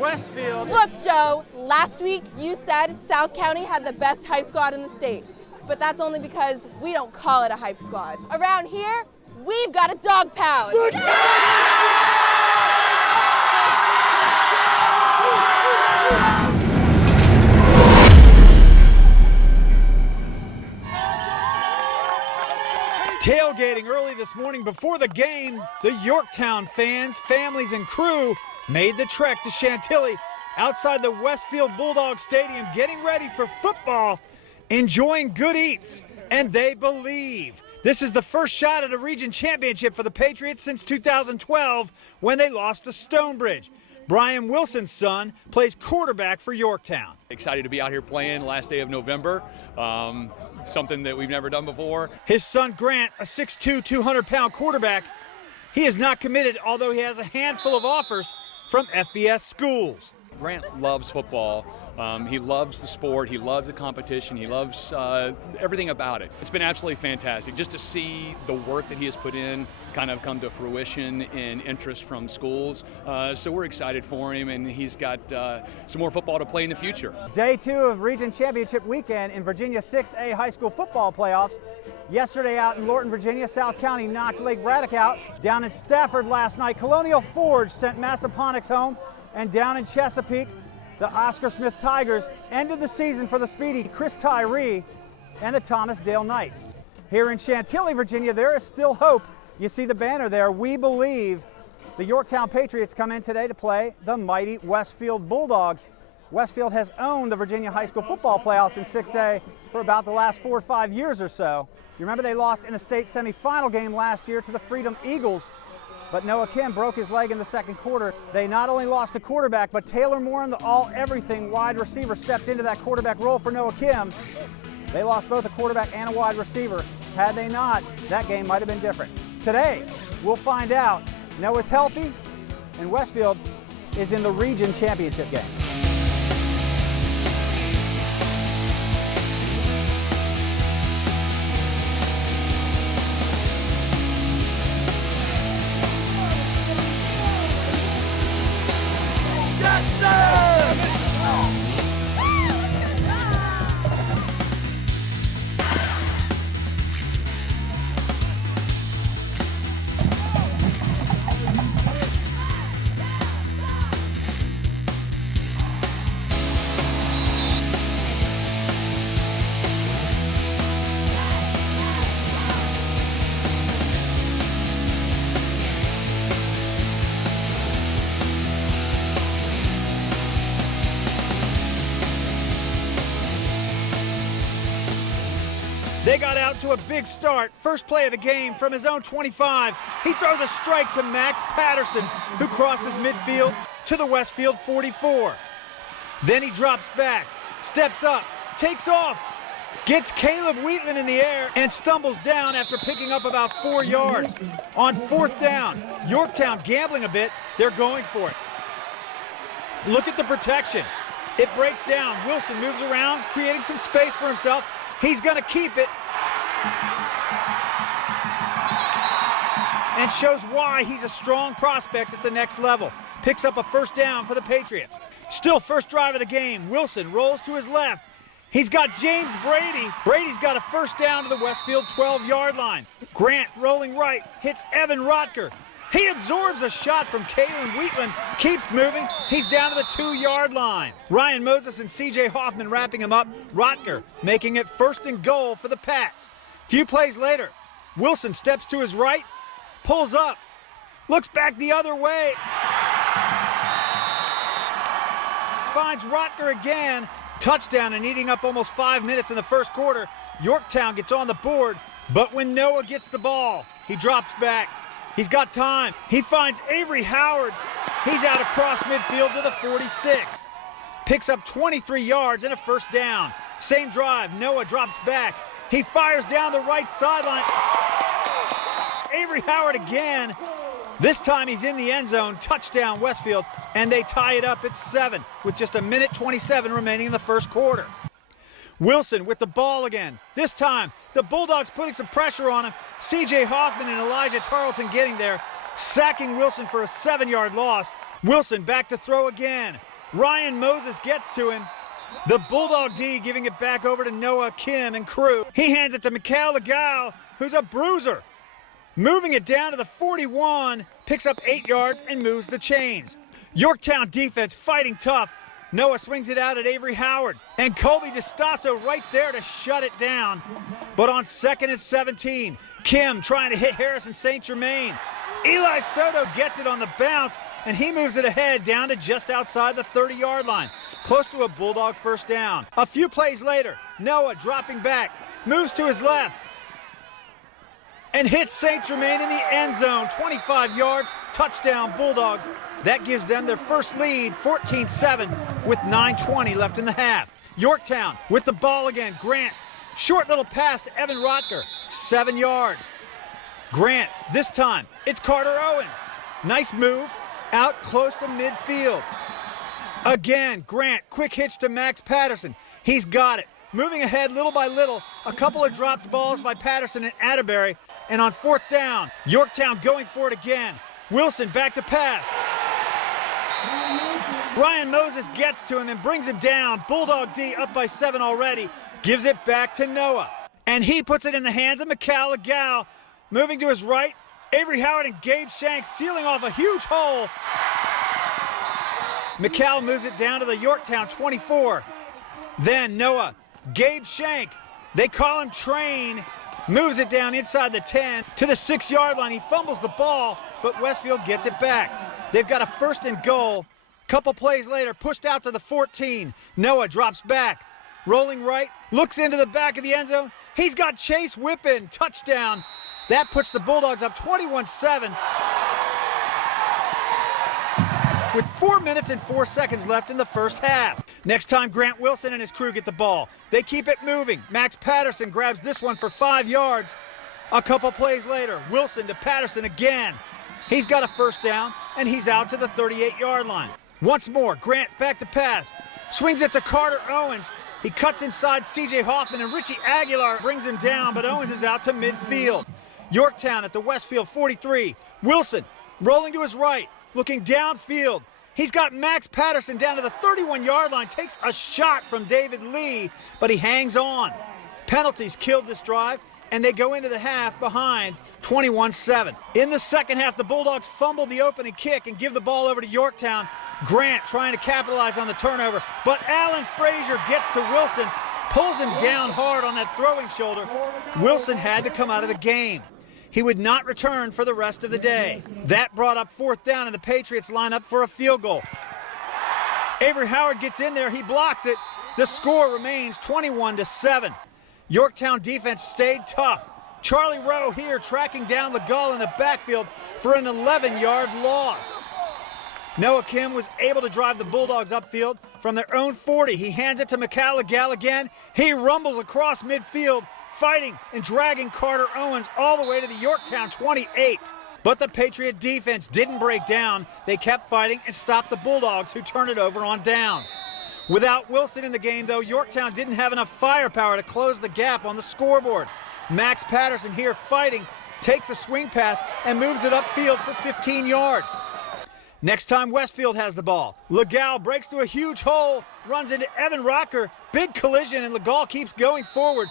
Westfield. Look, Joe, last week you said South County had the best hype squad in the state, but that's only because we don't call it a hype squad. Around here, we've got a dog pound. Tailgating early this morning before the game, the Yorktown fans, families, and crew made the trek to Chantilly outside the Westfield Bulldogs Stadium, getting ready for football, enjoying good eats, and they believe this is the first shot at a region championship for the Patriots since 2012 when they lost to Stonebridge. Brian Wilson's son plays quarterback for Yorktown. Excited to be out here playing last day of November, something that we've never done before. His son Grant, a 6'2", 200-pound quarterback, he is not committed, although he has a handful of offers from FBS schools. Grant loves football. He loves the sport. He loves the competition. He loves everything about it. It's been absolutely fantastic just to see the work that he has put in kind of come to fruition in interest from schools. So we're excited for him, and he's got some more football to play in the future. Day 2 of Region Championship weekend in Virginia 6A high school football playoffs. Yesterday out in Lorton, Virginia, South County knocked Lake Braddock out. Down in Stafford last night, Colonial Forge sent Massaponax home. And down in Chesapeake, the Oscar Smith Tigers ended the season for the speedy Chris Tyree and the Thomas Dale Knights. Here in Chantilly, Virginia, there is still hope. You see the banner there. We believe the Yorktown Patriots come in today to play the mighty Westfield Bulldogs. Westfield has owned the Virginia high school football playoffs in 6A for about the last 4 or 5 years or so. You remember they lost in the state semifinal game last year to the Freedom Eagles, but Noah Kim broke his leg in the second quarter. They not only lost a quarterback, but Taylor Morin, the all-everything wide receiver, stepped into that quarterback role for Noah Kim. They lost both a quarterback and a wide receiver. Had they not, that game might have been different. Today, we'll find out. Noah's healthy, and Westfield is in the region championship game. They got out to a big start. First play of the game from his own 25. He throws a strike to Max Patterson, who crosses midfield to the Westfield 44. Then he drops back, steps up, takes off, gets Caleb Wheatland in the air, and stumbles down after picking up about 4 yards. On 4th down, Yorktown gambling a bit. They're going for it. Look at the protection. It breaks down. Wilson moves around, creating some space for himself. He's going to keep it and shows why he's a strong prospect at the next level. Picks up a first down for the Patriots. Still first drive of the game. Wilson rolls to his left. He's got James Brady. Brady's got a first down to the Westfield 12-yard line. Grant rolling right, hits Evan Rotker. He absorbs a shot from Kalen Wheatland, keeps moving. He's down to the 2-yard line. Ryan Moses and CJ Hoffman wrapping him up. Rotker making it 1st and goal for the Pats. Few plays later, Wilson steps to his right, pulls up, looks back the other way. Finds Rotker again. Touchdown and eating up almost 5 minutes in the first quarter. Yorktown gets on the board, but when Noah gets the ball, he drops back. He's got time. He finds Avery Howard. He's out across midfield to the 46. Picks up 23 yards and a first down. Same drive, Noah drops back. He fires down the right sideline. Avery Howard again. This time he's in the end zone. Touchdown Westfield, and they tie it up at 7 with just 1:27 remaining in the first quarter. Wilson with the ball again. This time, the Bulldogs putting some pressure on him. C.J. Hoffman and Elijah Tarleton getting there, sacking Wilson for a 7-yard loss. Wilson back to throw again. Ryan Moses gets to him. The Bulldog D giving it back over to Noah, Kim, and crew. He hands it to Mikal Legall, who's a bruiser. Moving it down to the 41, picks up 8 yards and moves the chains. Yorktown defense fighting tough. Noah swings it out at Avery Howard, and Colby DeStasso right there to shut it down. But on 2nd and 17, Kim trying to hit Harrison St. Germain. Eli Soto gets it on the bounce, and he moves it ahead down to just outside the 30-yard line, close to a Bulldog first down. A few plays later, Noah dropping back, moves to his left, and hits St. Germain in the end zone. 25 yards, touchdown Bulldogs. That gives them their first lead, 14-7, with 9:20 left in the half. Yorktown with the ball again. Grant, short little pass to Evan Rotker, 7 yards. Grant, this time, it's Carter Owens. Nice move, out close to midfield. Again, Grant, quick hitch to Max Patterson. He's got it. Moving ahead little by little, a couple of dropped balls by Patterson and Atterbury, and on 4th down, Yorktown going for it again. Wilson back to pass. Ryan Moses gets to him and brings him down. Bulldog D up by 7 already, gives it back to Noah. And he puts it in the hands of Mikal Legall. Moving to his right, Avery Howard and Gabe Shanks sealing off a huge hole. Mikal moves it down to the Yorktown 24. Then Noah, Gabe Shank, they call him Train, moves it down inside the 10 to the 6-yard line. He fumbles the ball, but Westfield gets it back. They've got a 1st and goal. Couple plays later, pushed out to the 14. Noah drops back, rolling right, looks into the back of the end zone. He's got Chase Whippen, touchdown. That puts the Bulldogs up 21-7. With 4 minutes and 4 seconds left in the first half. Next time Grant Wilson and his crew get the ball, they keep it moving. Max Patterson grabs this one for 5 yards. A couple plays later, Wilson to Patterson again. He's got a first down, and he's out to the 38-yard line. Once more, Grant back to pass. Swings it to Carter Owens. He cuts inside C.J. Hoffman, and Richie Aguilar brings him down, but Owens is out to midfield. Yorktown at the Westfield 43. Wilson rolling to his right, looking downfield. He's got Max Patterson down to the 31-yard line, takes a shot from David Lee, but he hangs on. Penalties killed this drive, and they go into the half behind 21-7. In the second half, the Bulldogs fumble the opening kick and give the ball over to Yorktown. Grant trying to capitalize on the turnover, but Alan Frazier gets to Wilson, pulls him down hard on that throwing shoulder. Wilson had to come out of the game. He would not return for the rest of the day. That brought up 4th down, and the Patriots line up for a field goal. Avery Howard gets in there, he blocks it. The score remains 21-7. Yorktown defense stayed tough. Charlie Rowe here tracking down Legall in the backfield for an 11-yard loss. Noah Kim was able to drive the Bulldogs upfield from their own 40. He hands it to Mikal Legall again. He rumbles across midfield, fighting and dragging Carter Owens all the way to the Yorktown 28. But the Patriot defense didn't break down. They kept fighting and stopped the Bulldogs, who turned it over on downs. Without Wilson in the game, though, Yorktown didn't have enough firepower to close the gap on the scoreboard. Max Patterson here fighting, takes a swing pass and moves it upfield for 15 yards. Next time Westfield has the ball, Legall breaks through a huge hole, runs into Evan Rotker, big collision, and Legall keeps going forward,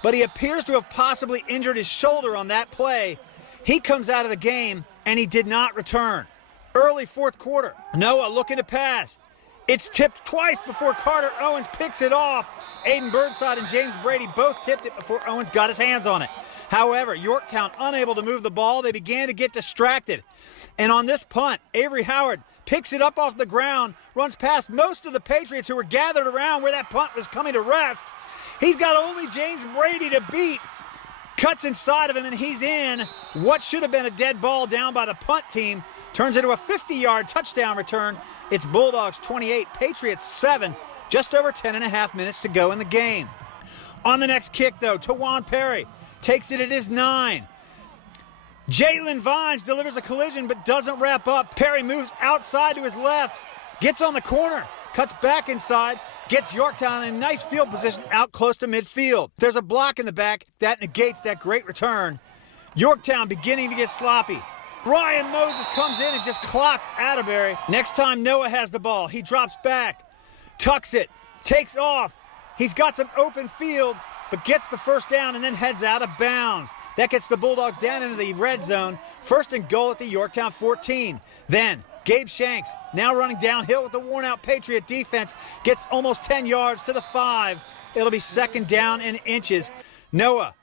but he appears to have possibly injured his shoulder on that play. He comes out of the game, and he did not return. Early 4th quarter, Noah looking to pass. It's tipped twice before Carter Owens picks it off. Aiden Burnside and James Brady both tipped it before Owens got his hands on it. However, Yorktown unable to move the ball, they began to get distracted. And on this punt, Avery Howard picks it up off the ground, runs past most of the Patriots who were gathered around where that punt was coming to rest. He's got only James Brady to beat. Cuts inside of him, and he's in. What should have been a dead ball down by the punt team turns into a 50-yard touchdown return. It's Bulldogs 28, Patriots 7, just over 10.5 minutes to go in the game. On the next kick, though, Tawan Perry takes it at his 9. Jalen Vines delivers a collision but doesn't wrap up. Perry moves outside to his left, gets on the corner, cuts back inside, gets Yorktown in a nice field position out close to midfield. There's a block in the back that negates that great return. Yorktown beginning to get sloppy. Ryan Moses comes in and just clocks Atterbury. Next time Noah has the ball, he drops back, tucks it, takes off. He's got some open field, but gets the first down and then heads out of bounds. That gets the Bulldogs down into the red zone. First and goal at the Yorktown 14. Then Gabe Shanks, now running downhill with the worn-out Patriot defense, gets almost 10 yards to the 5. It'll be second down in inches. Noah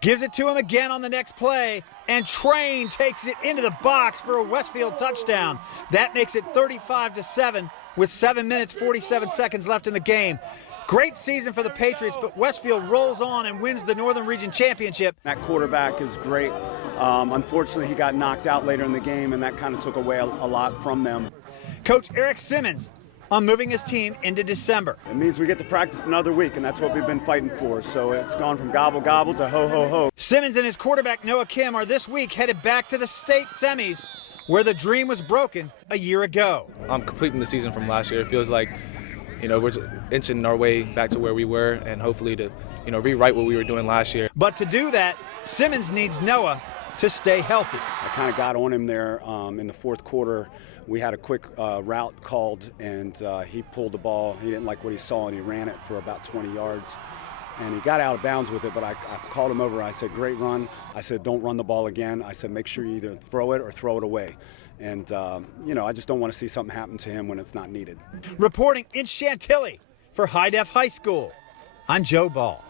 gives it to him again on the next play, and Train takes it into the box for a Westfield touchdown. That makes it 35-7 with 7 minutes, 47 seconds left in the game. Great season for the Patriots, but Westfield rolls on and wins the Northern Region Championship. That quarterback is great. Unfortunately, he got knocked out later in the game, and that kind of took away a lot from them. Coach Eric Simmons on moving his team into December. It means we get to practice another week, and that's what we've been fighting for. So it's gone from gobble gobble to ho ho ho. Simmons and his quarterback Noah Kim are this week headed back to the state semis, where the dream was broken a year ago. I'm completing the season from last year. It feels like, we're just inching our way back to where we were, and hopefully to, rewrite what we were doing last year. But to do that, Simmons needs Noah to stay healthy. I kind of got on him there in the fourth quarter. We had a quick route called, and he pulled the ball. He didn't like what he saw, and he ran it for about 20 yards. And he got out of bounds with it, but I called him over. I said, great run. I said, don't run the ball again. I said, make sure you either throw it or throw it away. And, I just don't want to see something happen to him when it's not needed. Reporting in Chantilly for High Def High School, I'm Joe Ball.